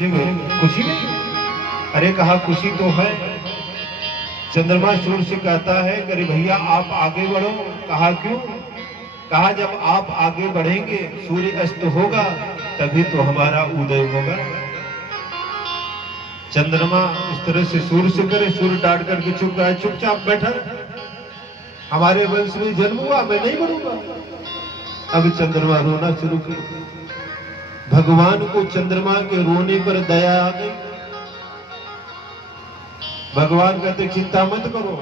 खुशी नहीं? अरे कहा खुशी तो है। चंद्रमा सूर्य से कहता है कि अरे भैया आप आगे बढ़ो। कहा क्यों? कहा जब आप आगे बढ़ेंगे सूर्य अस्त होगा तभी तो हमारा उदय होगा। चंद्रमा इस तरह से सूर्य से करे, सूर्य डांट करके चुप रहा, चुपचाप बैठा। हमारे वंश में जन्म हुआ, मैं नहीं बढ़ूंगा। अब चंद्रमा रोना शुरू किया। भगवान को चंद्रमा के रोने पर दया आ गई। भगवान कहते चिंता मत करो,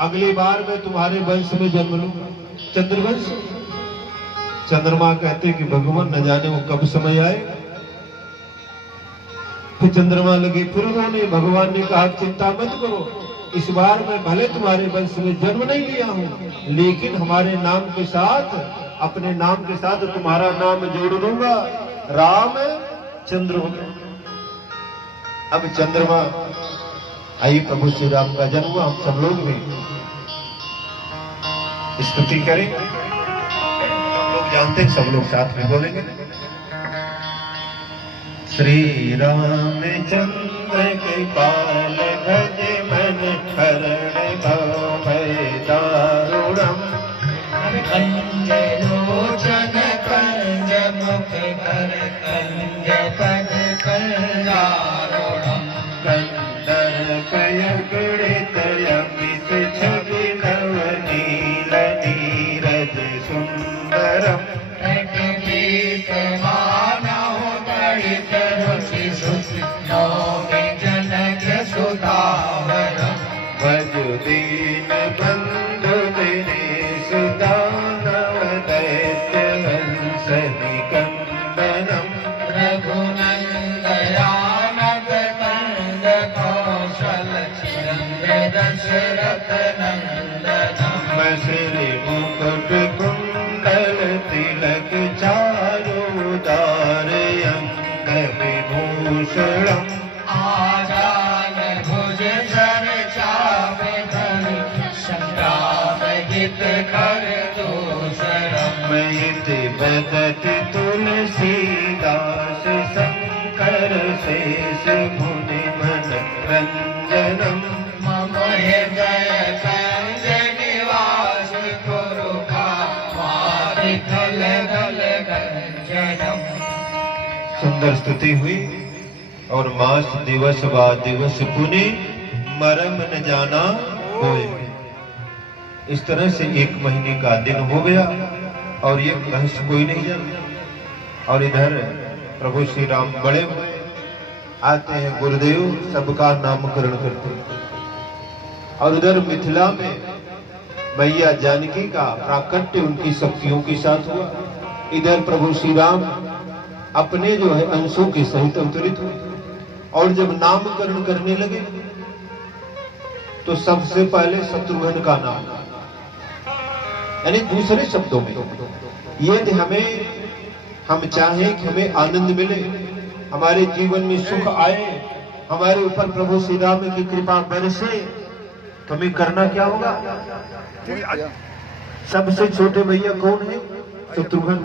अगली बार मैं तुम्हारे वंश में जन्म लूंगा, चंद्रवंश। चंद्रमा कहते कि भगवान न जाने वो कब समय आए। फिर चंद्रमा लगे फिर रोने। भगवान ने कहा चिंता मत करो, इस बार मैं भले तुम्हारे वंश में जन्म नहीं लिया हूं, लेकिन हमारे नाम के साथ, अपने नाम के साथ तुम्हारा नाम जोड़ दूंगा, राम चंद्र हो गए। अब चंद्रमा आई, प्रभु श्री राम का जन्म हुआ। हम सब लोग भी स्तुति करें। हम लोग जानते हैं, सब लोग साथ में बोलेंगे। श्री राम चंद्र कृपाल भजे मन हरण भय दारुणम कंजलोचन कंज मुख कर कंज पद कंजारुणम कंदर्पय गणित अमित छवि नव नील नीरज सुंदरम रघुपीत मानव गणित ऋषि सुत नौमि जनक सुतावरम वजुदीन बंधु दिनेश दानव दैत्य वंश निकंदनम रघुनंदयानक कंद कौशल चिरंद्र दशरथ नंदनम श्री मुकुट कुंडल तिलक चारुदार अंग विभूषणम आजान भुज सर चाप धरि संग्राम हित कर दूषणम इति बदति तुलसीदास शंकर शेष मुनि मन रंजनम मम हृदय कंज निवास कुरुखा वारिखल दल गंजनम। सुंदर स्तुति हुई। और मास दिवस बा दिवस पुनि मरम न जाना होए। इस तरह से 1 महीने का दिन हो गया और ये रहस्य कोई नहीं जानता। और इधर प्रभु श्री राम बड़े आते हैं, गुरुदेव सबका नामकरण करते हैं। और उधर मिथिला में मैया जानकी का प्राकट्य उनकी शक्तियों के साथ हुआ। इधर प्रभु श्री राम अपने जो है अंशों के सहित अवतरित हुए। और जब नामकरण करने लगे तो सबसे पहले शत्रुघ्न का नाम, यानी दूसरे शब्दों में यदि हम चाहें कि हमें आनंद मिले, हमारे जीवन में सुख आए, हमारे ऊपर प्रभु श्री राम की कृपा बरसे, तो हमें करना क्या होगा? सबसे छोटे भैया कौन है? शत्रुघ्न।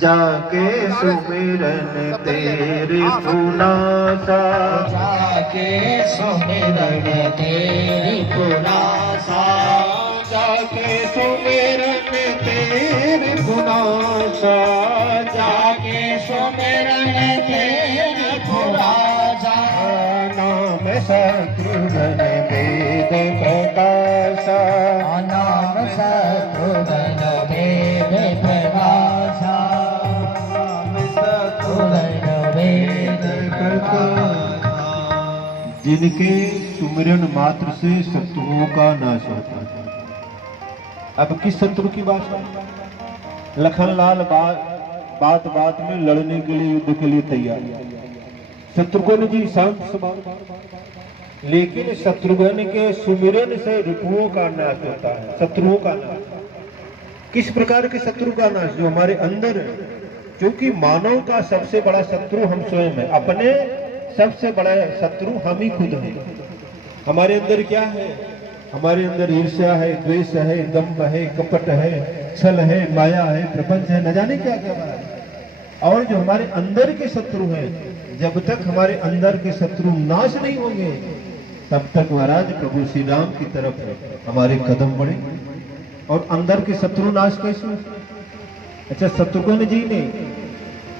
जाके सुमिरन तेरे पुनासा, जाके सुमिरन तेरी पुनासा, जाके सुमिरन तेरी पुनासा, जाके सुमिरन तेरी पुनासा। नाम शत्रुघ्न वेद प्रकाशा, नाम शत्रुघ्न वेद प्रकाशा, जिनके सुमिरन मात्र से शत्रुओं का नाश होता है। अब किस शत्रु की बात है? लखनलाल बात बात में लड़ने के लिए, युद्ध के लिए तैयार। शत्रुघ्न जी शांत स्वभाव, लेकिन शत्रुघ्न के सुमिरन से रिपुओं का नाश होता है, शत्रुओं का नाश। किस प्रकार के शत्रु का नाश? जो हमारे अंदर है। क्योंकि मानव का सबसे बड़ा शत्रु हम स्वयं है। अपने सबसे बड़ा शत्रु हम ही खुद हैं। हमारे अंदर क्या है? हमारे अंदर ईर्ष्या है, द्वेष है, दंभ है, कपट है, छल है, माया है, प्रपंच है, न जाने क्या क्या है। और जो हमारे अंदर के शत्रु हैं जब तक हमारे अंदर के शत्रु नाश नहीं होंगे तब तक महाराज प्रभु श्री राम की तरफ हमारे कदम बढ़े। और अंदर के शत्रु नाश कैसे? अच्छा, शत्रुघ्न जी ने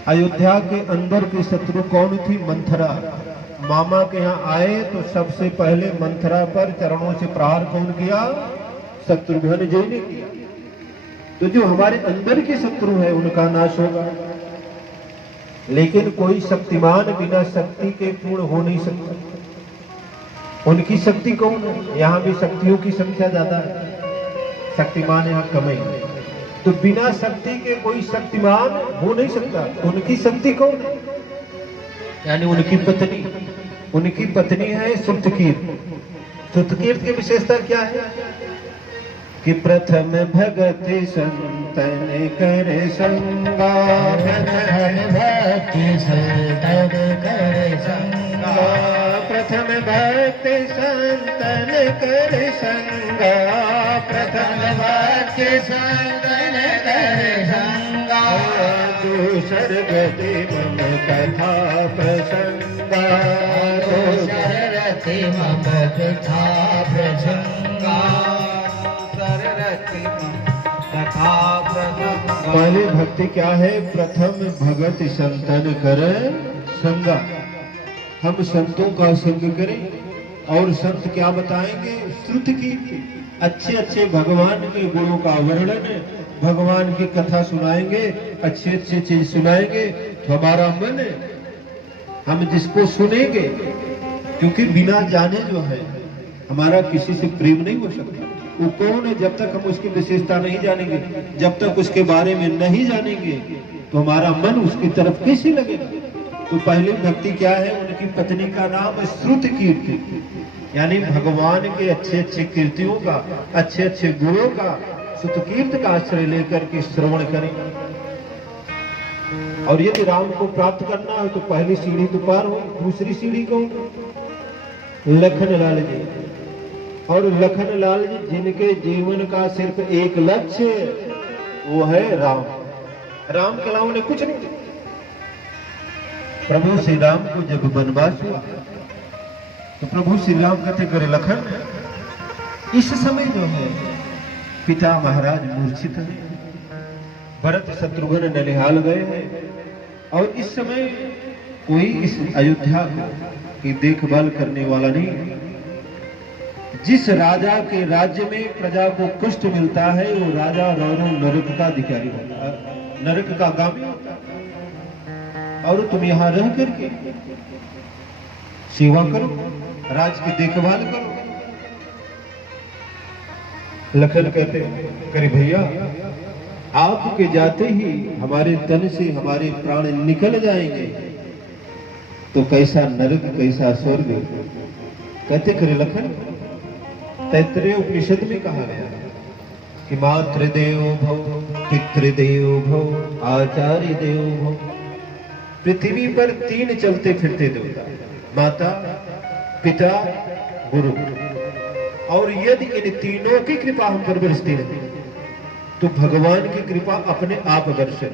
अयोध्या के अंदर के शत्रु कौन थी? मंथरा। मामा के यहाँ आए तो सबसे पहले मंथरा पर चरणों से प्रहार कौन किया? शत्रुघ्न जी ने किया। तो जो हमारे अंदर के शत्रु है उनका नाश होगा। लेकिन कोई शक्तिमान बिना शक्ति के पूर्ण हो नहीं सकता। उनकी शक्ति कौन है? यहाँ भी शक्तियों की संख्या ज्यादा है, शक्तिमान यहाँ कम है। तो बिना शक्ति के कोई शक्तिमान हो नहीं सकता। उनकी शक्ति कौन है? यानी उनकी पत्नी। उनकी पत्नी है सुतकीर्त। सुतकीर्त की विशेषता क्या है? कि प्रथम भगति संतन करे संगा, प्रथम भक्ति संतन करे संगा, प्रथम भक्ति संतन करे संगा, प्रथम भक्ति संतन करे संगा, दूसर गति मम कथा प्रसंगा, दूसर गति मम कथा प्रसंगा, पहली भक्ति क्या है? प्रथम भगत संतन करे संगा। हम संतों का संग करें। और संत क्या बताएंगे? श्रुति की अच्छे अच्छे भगवान के गुणों का वर्णन, भगवान की कथा सुनाएंगे, अच्छे अच्छे चीज सुनाएंगे तो हमारा मन, हम जिसको सुनेंगे, क्योंकि बिना जाने जो है हमारा किसी से प्रेम नहीं हो सकता। वो कौन है? जब तक हम उसकी विशेषता नहीं जानेंगे, जब तक उसके बारे में नहीं जानेंगे तो हमारा मन उसकी तरफ कैसे लगेगा? तो पहली भक्ति क्या है? उनकी पत्नी का नाम श्रुत कीर्ति, यानी भगवान के अच्छे अच्छे कीर्तियों का, अच्छे अच्छे गुणों का, श्रुतकीर्त का आश्रय लेकर के श्रवण करें। और यदि राम को प्राप्त करना है तो पहली सीढ़ी तो पार हो। दूसरी सीढ़ी को लखन लाल जी। और लखन लाल जी जिनके जीवन का सिर्फ एक लक्ष्य वो है राम। राम के अलावा उन्हें कुछ नहीं। प्रभु श्री राम को जब वनवास हुआ तो प्रभु श्री राम कहते करे लखन, इस समय जो है पिता महाराज मूर्छित है, भरत शत्रुघ्न ननिहाल गए हैं और इस समय कोई इस अयोध्या की देखभाल करने वाला नहीं। जिस राजा के राज्य में प्रजा को कष्ट मिलता है वो राजा रोनो नरक का अधिकारी होता है, नरक का गामी होता है। और तुम यहाँ रह करके सेवा करो, राज की देखभाल करो। लखन कहते करे भैया आपके जाते ही हमारे तन से हमारे प्राण निकल जाएंगे तो कैसा नरक कैसा स्वर्ग। कहते करे लखन, तैत्तरीय उपनिषद में कहा गया कि मातृदेव भव, पितृदेव भव, आचार्य देव भव। पृथ्वी पर तीन चलते फिरते देवता, माता, पिता, गुरु। और यदि इन तीनों की कृपा हम पर बरसती रहे तो भगवान की कृपा अपने आप बरसे।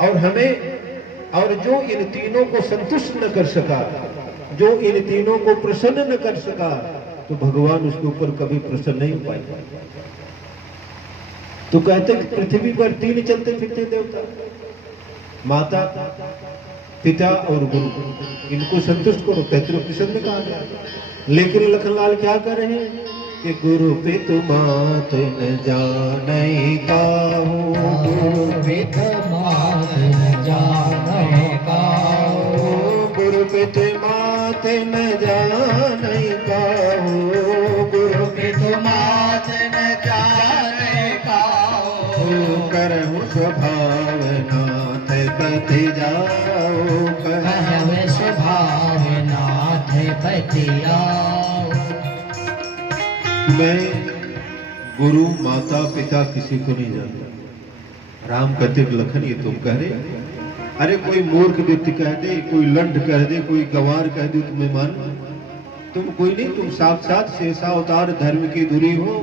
और हमें, और जो इन तीनों को संतुष्ट न कर सका, जो इन तीनों को प्रसन्न न कर सका, तो भगवान उसके ऊपर कभी प्रसन्न नहीं हो पाएगा। तो कहते पृथ्वी पर तीन चलते फिरते देवता, माता, पिता और गुरु, इनको संतुष्ट करो। तैत्तरीय उपनिषद में कहा गया। लेकिन लखनलाल क्या कर रहे हैं कि गुरु पितु मात न जाने काहू, गुरु पितु मात न जाने काहू, गुरु पितु मात न जाने काहू, गुरु पितु मात न जाने काहू, करहु स्वभाव नाथ पति जाओ, करहु स्वभाव नाथ पति आओ। मैं गुरु माता पिता किसी को नहीं जानता। राम कहते लखन ये तुम कह रहे? अरे कोई मूर्ख व्यक्ति कह दे, कोई लंड कह दे, कोई गंवार कह दे तो मैं मान। तुम कोई नहीं, तुम साक्षात शेषावतार धर्म की धुरी हो,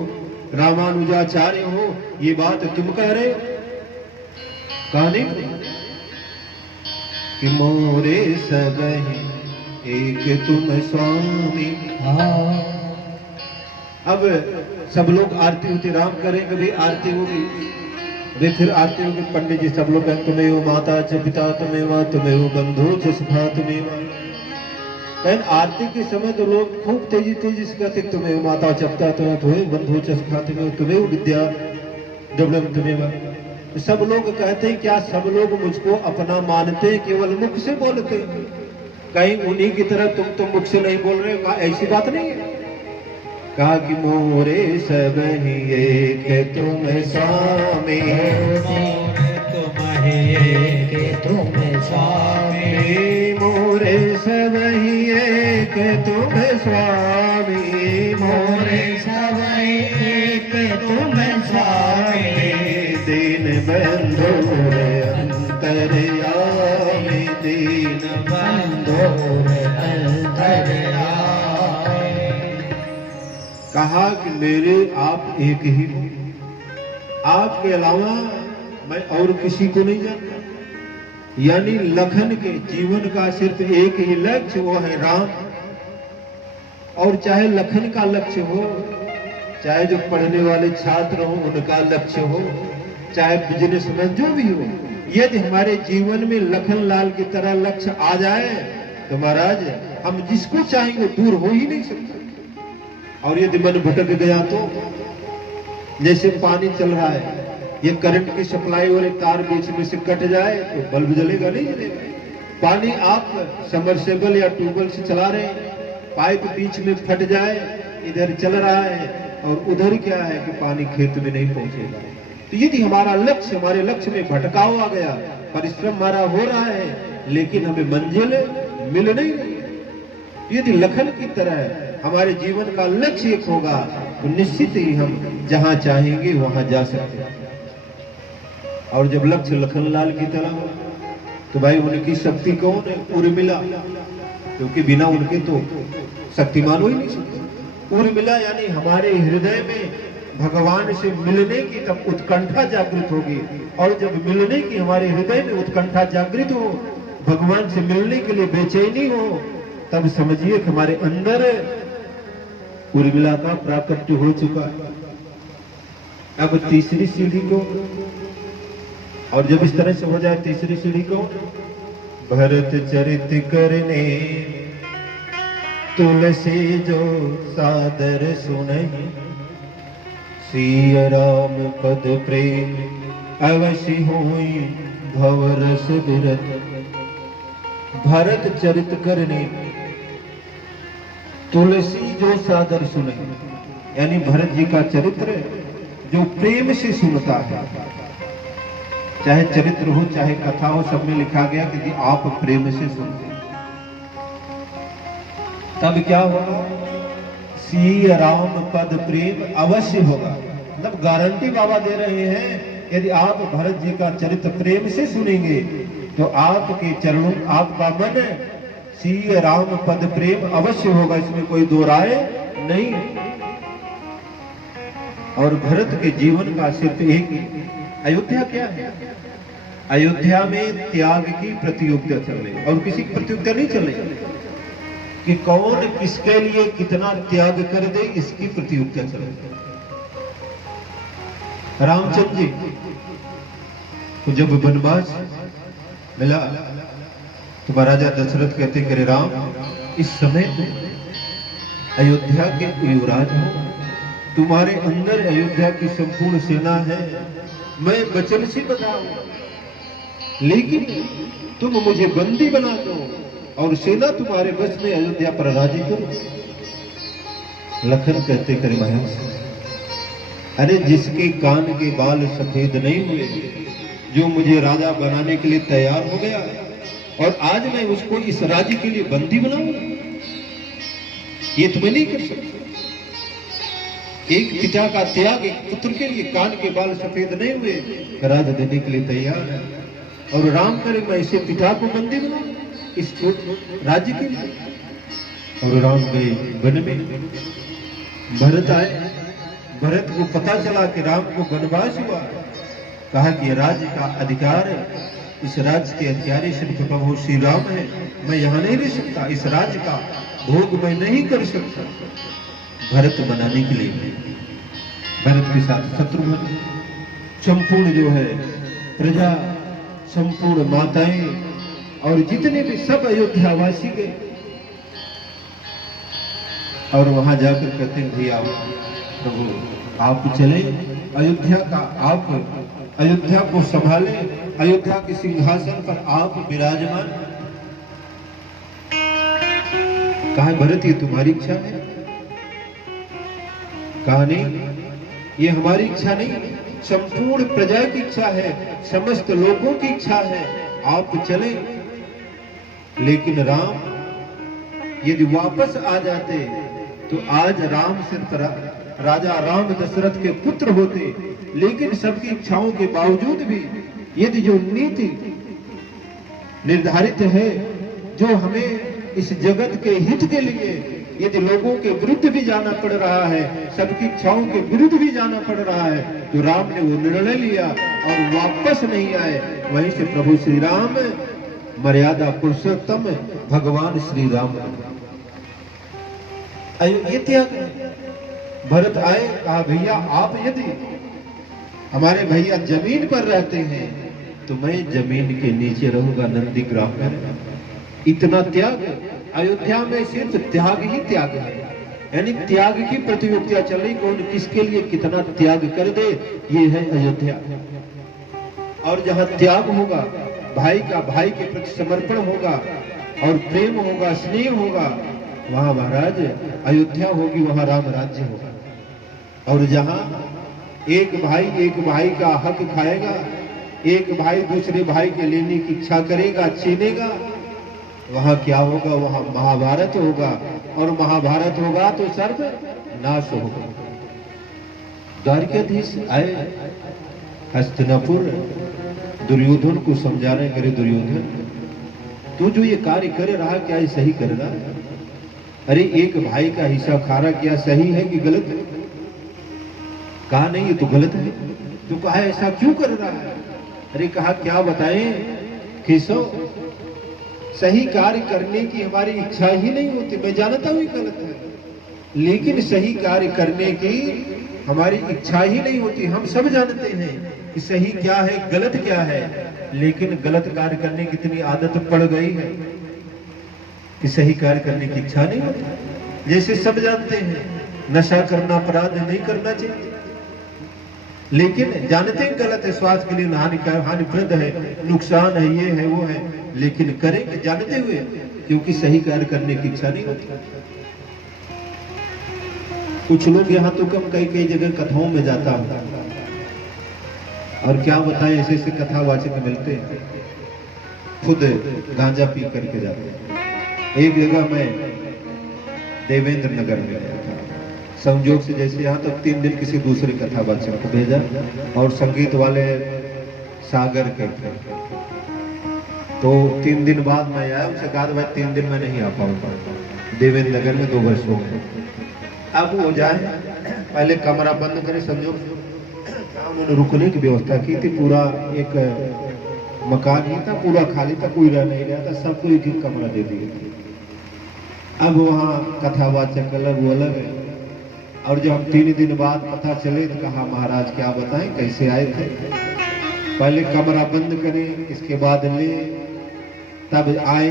रामानुजाचार्य हो। ये बात तुम कह रहे हो? कहानी कि मोरे सबहि एक तुम स्वामी। अब सब लोग आरती उती राम करेंगे, भी आरती होगी, वे फिर आरती होगी, पंडित जी सब लोग कहें तुम्हें माता च पिता तुम्हें बंधु च सखा तुम्हें। आरती के समय तो लोग खूब तेजी तेजी से कहते तुम्हें माता च पिता तुम्हें बंधु च सखा तुम्हें विद्या डबलम तुम्हें। तो सब लोग कहते हैं, क्या सब लोग मुझको अपना मानते हैं, केवल मुख से बोलते हैं? कहीं उन्हीं की तरह तुम तो मुख से नहीं बोल रहे हो? ऐसी बात नहीं है। कहा कि मोरे सबहि एक तुम स्वामी, तुम स्वामी, मोरे सबहि एक तुम स्वामी, मोरे सबहि एक तुम स्वामी, दीन बंधु अंतर्यामी, दीन बंधु अंतर्यामी। कहा कि मेरे आप एक ही हो, आपके अलावा मैं और किसी को नहीं जानता। यानी लखन के जीवन का सिर्फ एक ही लक्ष्य, वो है राम। और चाहे लखन का लक्ष्य हो, चाहे जो पढ़ने वाले छात्र हो उनका लक्ष्य हो, चाहे बिजनेसमैन जो भी हो, यदि हमारे जीवन में लखन लाल की तरह लक्ष्य आ जाए तो महाराज हम जिसको चाहेंगे दूर हो ही नहीं सकते। और यदि मन भटक गया तो जैसे पानी चल रहा है, ये करंट की सप्लाई और एक तार बीच में से कट जाए तो बल्ब जलेगा नहीं जलेगा। पानी आप सबमर्सिबल या ट्यूबवेल से चला रहे हैं, पाइप बीच में फट जाए, इधर चल रहा है और उधर क्या है कि पानी खेत में नहीं पहुंचेगा। तो यदि हमारा लक्ष्य, हमारे लक्ष्य में भटकाव आ गया, परिश्रम हमारा हो रहा है लेकिन हमें मंजिल मिल नहीं रही है। यदि लखन की तरह हमारे जीवन का लक्ष्य एक होगा तो निश्चित ही हम जहां चाहेंगे वहां जा सकते हैं। और जब लक्ष्य लखनलाल की तरह हो तो भाई उनकी शक्ति कौन है? उर्मिला, क्योंकि बिना उनके तो शक्तिमान हो ही नहीं सकते। उर्मिला यानी हमारे हृदय में भगवान से मिलने की तब उत्कंठा जागृत होगी, और जब मिलने की हमारे हृदय में उत्कंठा जागृत हो, भगवान से मिलने के लिए बेचैनी हो, तब समझिए कि हमारे अंदर उर्मिला का प्राकट्य हो चुका है। अब तीसरी सीढ़ी को, और जब इस तरह से हो जाए तीसरी सीढ़ी को, भरत चरित करने तुलसी जो सादर सुनहि, सिय राम पद प्रेम अवश्य होई भवरस विरत। भरत चरित करने तुलसी जो सादर सुने, यानी भरत जी का चरित्र जो प्रेम से सुनता है, चाहे चरित्र हो चाहे कथा हो, सब में लिखा गया कि आप प्रेम से सुनते, तब क्या होगा? सिय राम पद प्रेम अवश्य होगा। मतलब गारंटी बाबा दे रहे हैं, यदि आप भरत जी का चरित्र प्रेम से सुनेंगे तो आपके चरणों, आपका मन सिय राम पद प्रेम अवश्य होगा, इसमें कोई दो राय नहीं। और भरत के जीवन का सिर्फ एक ही, अयोध्या क्या है? अयोध्या में त्याग की प्रतियोगिता चल रही, और किसी की प्रतियोगिता नहीं चल रही कि कौन किसके लिए कितना त्याग कर दे, इसकी प्रतियोगिता चल रही। रामचंद्र जी को जब वनवास मिला तो महाराजा दशरथ कहते कि राम, इस समय अयोध्या के युवराज हो, तुम्हारे अंदर अयोध्या की संपूर्ण सेना है, मैं वचन से बताऊं, लेकिन तुम मुझे बंदी बना दो और सेना तुम्हारे बस में अयोध्या पर राजी करो। लखन कहते करे महंस, अरे जिसके कान के बाल सफेद नहीं हुए, जो मुझे राजा बनाने के लिए तैयार हो गया, और आज मैं उसको इस राज्य के लिए बंदी बनाऊंगा, ये तुम्हें नहीं कर सकता। एक पिता का त्याग एक पुत्र के लिए, कान के बाल सफेद नहीं हुए, राज देने के लिए तैयार है, और राम करे मैं इसे पिता को बंदी बनाऊं इस राज्य के लिए। और राम गए वन में, भरत आए, भरत को पता चला कि राम को वनवास हुआ, कहा कि राज्य का अधिकार है, इस राज्य के अधिकारी सिर्फ प्रभु श्री राम है। मैं यहाँ नहीं रह सकता, इस राज्य का भोग मैं नहीं कर सकता। भरत बनाने के लिए भरत के साथ शत्रुघ्न, संपूर्ण जो है प्रजा, संपूर्ण माताएं और जितने भी सब अयोध्यावासी गए और वहां जाकर कहते हैं भैया प्रभु आप चले अयोध्या का, आप अयोध्या को संभाले, अयोध्या के सिंहासन पर आप विराजमान। कहा भरत ये तुम्हारी इच्छा है? कहा नहीं, ये हमारी इच्छा नहीं, संपूर्ण प्रजा की इच्छा है, समस्त लोगों की इच्छा है, आप चले। लेकिन राम यदि वापस आ जाते तो आज राम सिर्फ राजा राम दशरथ के पुत्र होते। लेकिन सबकी इच्छाओं के बावजूद भी यदि जो नीति निर्धारित है, जो हमें इस जगत के हित के लिए यदि लोगों के विरुद्ध भी जाना पड़ रहा है, सबकी इच्छाओं के विरुद्ध भी जाना पड़ रहा है, तो राम ने वो निर्णय लिया और वापस नहीं आए। वहीं से प्रभु श्री राम मर्यादा पुरुषोत्तम भगवान श्री राम ये त्याग। भरत आए, कहा भैया आप यदि हमारे भैया जमीन पर रहते हैं तो मैं जमीन के नीचे रहूंगा, नंदी ग्राम में। इतना त्याग अयोध्या में सिर्फ त्याग ही त्याग है, यानी त्याग की प्रतियोगिता चल रही, कौन किसके लिए कितना त्याग कर दे, ये है अयोध्या। और जहां त्याग होगा, भाई का भाई के प्रति समर्पण होगा और प्रेम होगा, स्नेह होगा, वहां महाराज अयोध्या होगी, वहां राम राज्य होगा। और जहां एक भाई का हक खाएगा, एक भाई दूसरे भाई के लेने की इच्छा करेगा, छीनेगा, वहां क्या होगा? वहां महाभारत होगा। और महाभारत होगा तो सर्व नाश होगा। द्वारकाधीश आए हस्तिनापुर, दुर्योधन को समझा रहे, करे दुर्योधन तू जो ये कार्य कर रहा क्या ये सही कर रहा है? अरे एक भाई का हिस्सा खा रहा, क्या सही है कि गलत है? कहा नहीं ये तो गलत है। तो कहा ऐसा क्यों कर रहा है? अरे कहा क्या बताएं केशव, सही कार्य करने की हमारी इच्छा ही नहीं होती। मैं जानता हूं गलत है, लेकिन सही कार्य करने की हमारी इच्छा ही नहीं होती। हम सब जानते हैं कि सही क्या है, गलत क्या है, लेकिन गलत कार्य करने की इतनी आदत पड़ गई है कि सही कार्य करने की इच्छा नहीं होती। जैसे सब जानते हैं नशा करना अपराध नहीं करना चाहिए, लेकिन जानते हैं गलत है, स्वास्थ्य के लिए हानिप्रद है, नुकसान है, ये है वो है, लेकिन करेंगे जानते हुए, क्योंकि सही कार्य करने की इच्छा नहीं होती। कुछ लोग यहाँ तो कम कई जगह कथाओं में जाता हूं, और क्या बताएं ऐसे ऐसे कथावाचक मिलते हैं, खुद गांजा पी करके जाते हैं। एक जगह मैं देवेंद्र नगर में गया था, संयोग से जैसे यहाँ तक 3 दिन किसी दूसरे कथावाचक को भेजा, और संगीत वाले सागर के थे, तो 3 दिन बाद मैं आया। उनसे कहा भाई 3 दिन में नहीं आ पाऊंगा, देवेंद्र नगर में 2 वर्ष हो गए। अब वो जाए, पहले कमरा बंद करे, संयोग उन्होंने रुकने की व्यवस्था की थी। पूरा एक मकान ही था, पूरा खाली था, कोई रह नहीं रहा था, सबको एक एक कमरा दे दिए थे। अब वहाँ कथावाचक अलग, वो अलग है। और जब हम 3 दिन बाद पता चले तो कहा महाराज क्या बताएं कैसे आए थे, पहले कमरा बंद करें, इसके बाद ले, तब आए।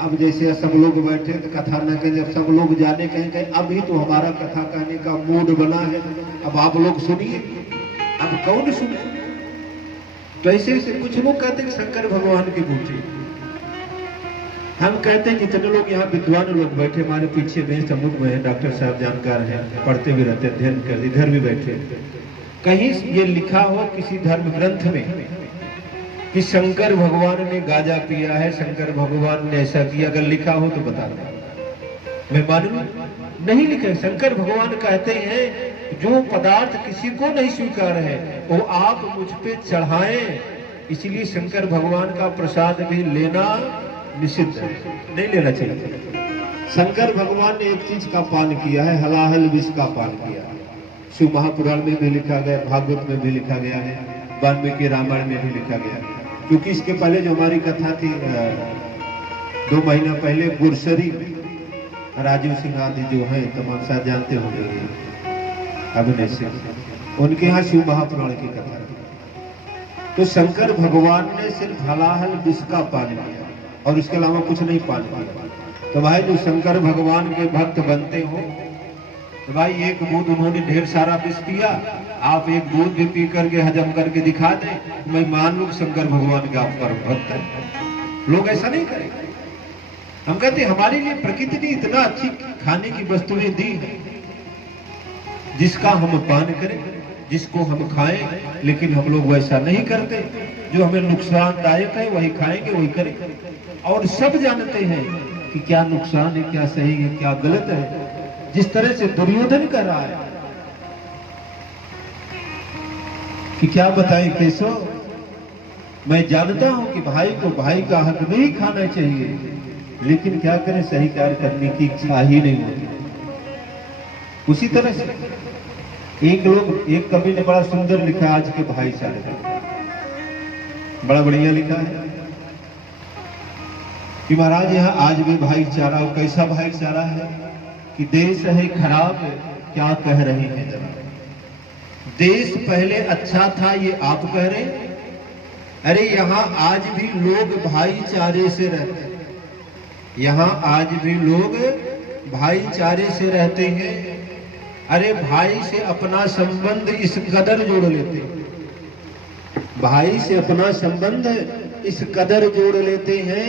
अब जैसे सब लोग बैठे तो कथा न कहें, जब सब लोग जाने कहें अभी तो हमारा कथा कहने का मूड बना है, अब आप लोग सुनिए। अब कौन सुने? तो ऐसे ऐसे कुछ लोग कहते हैं शंकर भगवान की बूटी, हम कहते हैं जितने लोग यहाँ विद्वान लोग बैठे, हमारे पीछे में सम्मुख में है, डॉक्टर साहब जानकार हैं, पढ़ते भी रहते, अध्ययन करते, इधर भी बैठे, कहीं ये लिखा हो किसी धर्म ग्रंथ में कि शंकर भगवान ने गांजा पिया है, शंकर भगवान ने ऐसा किया, अगर लिखा हो तो बता दो, मैं मानूं। नहीं लिखे। शंकर भगवान कहते हैं जो पदार्थ किसी को नहीं स्वीकार है वो आप मुझ पे चढ़ाएं, इसलिए शंकर भगवान का प्रसाद भी लेना निषिद्ध है, नहीं लेना चाहिए। शंकर भगवान ने एक चीज का पान किया है, हलाहल विष का पान किया है। शिव महापुराण में भी लिखा गया, भागवत में भी लिखा गया है, वाल्मीकि रामायण में भी लिखा गया है क्योंकि इसके पहले जो हमारी कथा थी 2 महीना पहले गुरसरी राजीव सिंह आदि जो है तमाम साथ जानते होंगे अभिनय से, उनके यहाँ शिव महापुराण की कथा थी। तो शंकर भगवान ने सिर्फ हलाहल विष का पान किया और उसके अलावा कुछ नहीं पान किया। तो भाई जो शंकर भगवान के भक्त बनते हो तो भाई एक बूंद उन्होंने ढेर सारा विष पिया, आप एक बूंद भी पी करके हजम करके दिखा दें, मैं मान लूं शंकर भगवान के आप पर भक्त है। लोग ऐसा नहीं करेंगे। हम कहते हमारे लिए प्रकृति ने इतना अच्छी खाने की वस्तुएं दी है जिसका हम पान करें, जिसको हम खाएं, लेकिन हम लोग वैसा नहीं करते। जो हमें नुकसानदायक है वही खाएंगे, वही करेंगे। और सब जानते हैं कि क्या नुकसान है, क्या सही है, क्या गलत है। जिस तरह से दुर्योधन कर रहा है कि क्या बताएं कैसो, मैं जानता हूं कि भाई को भाई का हक नहीं खाना चाहिए, लेकिन क्या करें, सही कार्य करने की इच्छा ही नहीं होती। उसी तरह से एक कवि ने बड़ा सुंदर लिखा आज के भाईचारे का, बड़ा बढ़िया लिखा है कि महाराज यहाँ आज भी भाईचारा, और कैसा भाईचारा है कि देश है खराब, क्या कह रहे हैं जरा। देश पहले अच्छा था ये आप कह रहे हैं। अरे यहाँ आज भी लोग भाईचारे से रहते हैं, यहाँ आज भी लोग भाईचारे से रहते हैं। अरे भाई से अपना संबंध इस कदर जोड़ लेते हैं, भाई से अपना संबंध इस कदर जोड़ लेते हैं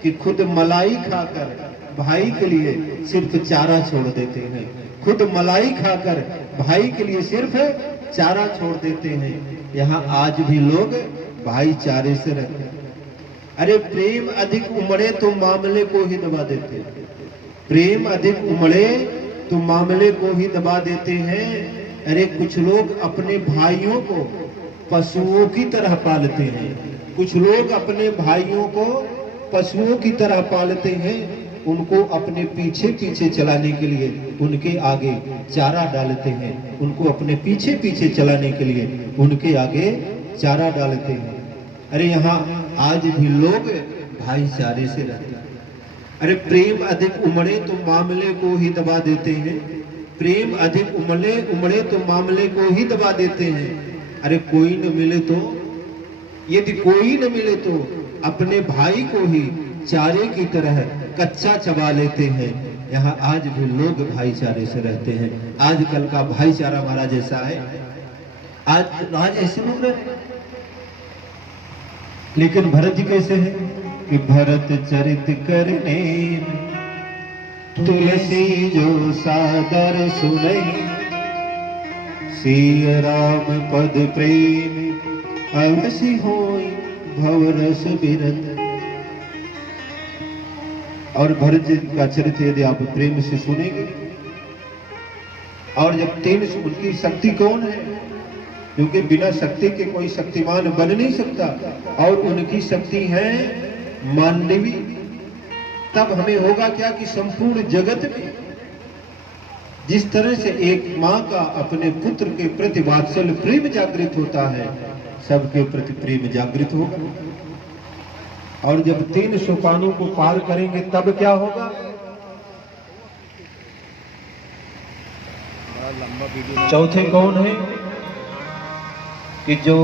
कि खुद मलाई खाकर भाई के लिए सिर्फ चारा छोड़ देते हैं। खुद मलाई खाकर भाई के लिए सिर्फ चारा छोड़ देते हैं। यहाँ आज भी लोग भाईचारे से रहते हैं। अरे प्रेम अधिक उमड़े तो मामले को ही दबा देते हैं, प्रेम अधिक उमड़े तो मामले को ही दबा देते हैं। अरे कुछ लोग अपने भाइयों को पशुओं की तरह पालते हैं, कुछ लोग अपने भाइयों को पशुओं की तरह पालते हैं। उनको अपने पीछे पीछे चलाने के लिए उनके आगे चारा डालते हैं, उनको अपने पीछे पीछे चलाने के लिए उनके आगे चारा डालते हैं। अरे यहाँ आज भी लोग भाईचारे से रहते हैं। अरे प्रेम अधिक उमड़े तो मामले को ही दबा देते हैं, प्रेम अधिक उमड़े तो मामले को ही दबा देते हैं। अरे कोई न मिले तो, यदि कोई न मिले तो अपने भाई को ही चारे की तरह कच्चा चबा लेते हैं। यहाँ आज भी लोग भाईचारे से रहते हैं। आजकल का भाईचारा हमारा जैसा है, आज ऐसे लोग रहते हैं। लेकिन भरत जी कैसे है कि भरत चरित करने तुलसी जो सादर सुने, सिय राम पद प्रेम अवसि होई भवरस बिरत। और भरत जी का चरित्र यदि आप प्रेम से सुनेंगे, और जब उनकी शक्ति कौन है, क्योंकि बिना शक्ति के कोई शक्तिमान बन नहीं सकता, और उनकी शक्ति है मानवी। तब हमें होगा क्या कि संपूर्ण जगत में जिस तरह से एक माँ का अपने पुत्र के प्रति वात्सल्य प्रेम जागृत होता है, सबके प्रति प्रेम जागृत होगा। और जब 3 सोपानों को पार करेंगे तब क्या होगा? चौथे कौन है कि जो